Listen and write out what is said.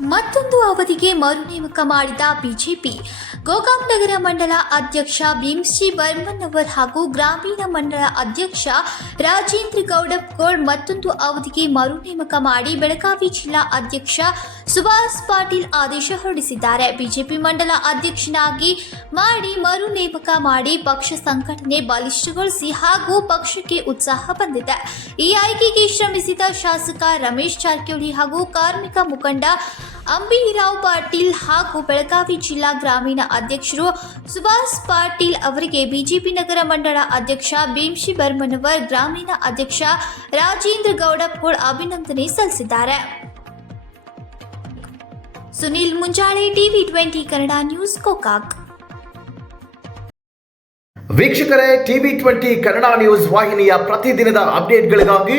ಮತ್ತೊಂದು ಅವಧಿಗೆ ಮರುನೇಮಕ ಮಾಡಿದ ಬಿಜೆಪಿ. ಗೋಕಾಂ ನಗರ ಮಂಡಲ ಅಧ್ಯಕ್ಷ ಭೀಮ್ಸಿ ಬರ್ಮನ್ ಅವರ್ ಹಾಗೂ ಗ್ರಾಮೀಣ ಮಂಡಲ ಅಧ್ಯಕ್ಷ ರಾಜೇಂದ್ರ ಗೌಡಪ್ಗೌಡ್ ಮತ್ತೊಂದು ಅವಧಿಗೆ ಮರು ನೇಮಕ ಮಾಡಿ ಬೆಳಗಾವಿ ಜಿಲ್ಲಾ ಅಧ್ಯಕ್ಷ ಸುಭಾಷ್ ಪಾಟೀಲ್ ಆದೇಶ ಹೊರಡಿಸಿದ್ದಾರೆ. ಬಿಜೆಪಿ ಮಂಡಲ ಅಧ್ಯಕ್ಷನಾಗಿ ಮಾಡಿ ಮರು ನೇಮಕ ಮಾಡಿ ಪಕ್ಷ ಸಂಘಟನೆ ಬಲಿಷ್ಠಗೊಳಿಸಿ ಹಾಗೂ ಪಕ್ಷಕ್ಕೆ ಉತ್ಸಾಹ ಬಂದಿದೆ. ಈ ಆಯ್ಕೆಗೆ ಶ್ರಮಿಸಿದ ಶಾಸಕ ರಮೇಶ್ ಜಾರಕಿಹೊಳಿ ಹಾಗೂ ಕಾರ್ಮಿಕ ಮುಖಂಡ ಅಂಬಿರಾವ್ ಪಾಟೀಲ್ ಹಾಗೂ ಬೆಳಗಾವಿ ಜಿಲ್ಲಾ ಗ್ರಾಮೀಣ ಅಧ್ಯಕ್ಷರು ಸುಭಾಷ್ ಪಾಟೀಲ್ ಅವರಿಗೆ ಬಿಜೆಪಿ ನಗರ ಮಂಡಳ ಅಧ್ಯಕ್ಷ ಭೀಮ್ಶಿ ಬರ್ಮನವರ್, ಗ್ರಾಮೀಣ ಅಧ್ಯಕ್ಷ ರಾಜೇಂದ್ರ ಗೌಡಪ್ಗೋಳ್ ಅಭಿನಂದನೆ ಸಲ್ಲಿಸಿದ್ದಾರೆ. Sunil Munjale TV twenty Kannada news Gokak ವೀಕ್ಷಕರೇ, ಟಿವಿ ಟ್ವೆಂಟಿ ಕನ್ನಡ ನ್ಯೂಸ್ ವಾಹಿನಿಯ ಪ್ರತಿದಿನದ ಅಪ್ಡೇಟ್ಗಳಿಗಾಗಿ